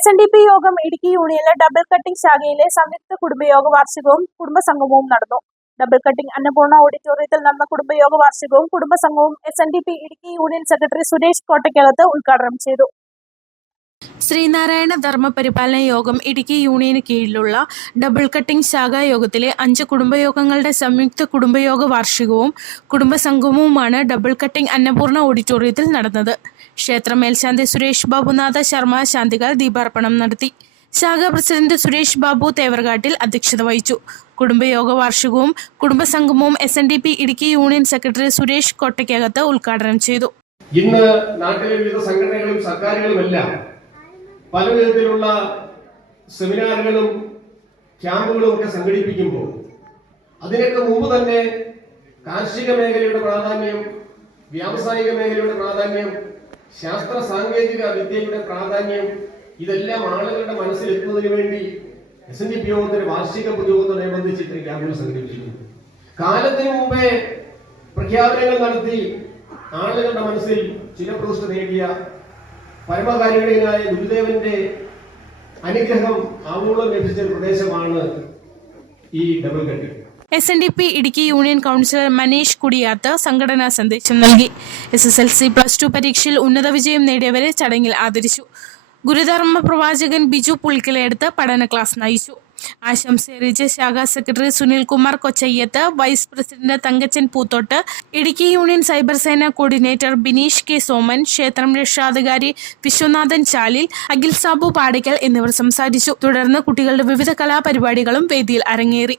S N D P യോഗം Idukki യൂണിയനിലെ double cutting ശാഖയിലെ സംയുക്ത കുടുംബയോഗ വാർഷികവും കുടുംബസംഗമവും നടന്നു. ഡബിൾ കട്ടിംഗ് അന്നപൂർണ ഓഡിറ്റോറിയത്തിൽ നടന്ന കുടുംബയോഗ വാർഷികവും കുടുംബസംഘവും S N D P Idukki union secretary Suresh Kottaykkakathu ഉദ്ഘാടനം ചെയ്തു. ശ്രീനാരായണ ധർമ്മ പരിപാലന യോഗം ഇടുക്കി യൂണിയന് കീഴിലുള്ള ഡബിൾ കട്ടിംഗ് ശാഖാ യോഗത്തിലെ അഞ്ച് കുടുംബയോഗങ്ങളുടെ സംയുക്ത കുടുംബയോഗ വാർഷികവും കുടുംബസംഗമവുമാണ് ഡബിൾ കട്ടിംഗ് അന്നപൂർണ ഓഡിറ്റോറിയത്തിൽ നടന്നത്. ക്ഷേത്ര മേൽശാന്തി സുരേഷ് ബാബുനാഥ ശർമ്മ ശാന്തികൾ ദീപാർപ്പണം നടത്തി. ശാഖാ പ്രസിഡന്റ് സുരേഷ് ബാബു തേവർഘാട്ടിൽ അധ്യക്ഷത വഹിച്ചു. കുടുംബയോഗ വാർഷികവും കുടുംബസംഗമവും S N D P Idukki union secretary Suresh Kottaykkakathu ഉദ്ഘാടനം ചെയ്തു. ഇന്ന് നാട്ടിലെ വിവിധ സംഘടനകളും സർക്കാരുകളുമെല്ലാം പല വിധത്തിലുള്ള സെമിനാറുകളും ക്യാമ്പുകളും ഒക്കെ സംഘടിപ്പിക്കുമ്പോൾ അതിനൊക്കെ മുമ്പ് തന്നെ കാർഷിക മേഖലയുടെ പ്രാധാന്യം വ്യാവസായിക മേഖലയുടെ പ്രാധാന്യം ശാസ്ത്ര സാങ്കേതിക വിദ്യയുടെ പ്രാധാന്യം ഇതെല്ലാം ആളുകളുടെ മനസ്സിലെത്തുന്നതിന് വേണ്ടി എസ് എൻ ഡി പി യോഗത്തിന്റെ വാർഷിക പൊതുയോഗത്തോടനുബന്ധിച്ച് ഇത്രയും ക്യാമ്പുകൾ സംഘടിപ്പിച്ചിരുന്നു കാലത്തിന് മുമ്പേ പ്രഖ്യാപനങ്ങൾ നടത്തി ആളുകളുടെ മനസ്സിൽ ചില പ്രതിഷ്ഠ നേടിയ പരമകാരുണികനായ ഗുരുദേവന്റെ അനുഗ്രഹം ആവോളം ലഭിച്ച പ്രദേശമാണ് ഈ ഡബിൾ കെട്ടി S N D P Idukki union councillor Manish Kudiyathu സംഘടനാ സന്ദേശം നൽകി. S S L C plus two പരീക്ഷയിൽ ഉന്നത വിജയം നേടിയവരെ ചടങ്ങിൽ ആദരിച്ചു. ഗുരുധർമ്മ പ്രവാചകൻ ബിജു പുളിക്കലെടുത്ത് പഠന ക്ലാസ് നയിച്ചു. ആശംസ അറിയിച്ച് ശാഖാ secretary Sunil Kumar Kochayyathu vice president Thankachan Poothottu Idukki union cyber Sena coordinator Bineesh K Soman ക്ഷേത്രം രക്ഷാധികാരി വിശ്വനാഥൻ ചാലിൽ അഖിൽ സാബു പാടിക്കൽ എന്നിവർ സംസാരിച്ചു. തുടർന്ന് കുട്ടികളുടെ വിവിധ കലാപരിപാടികളും വേദിയിൽ അരങ്ങേറി.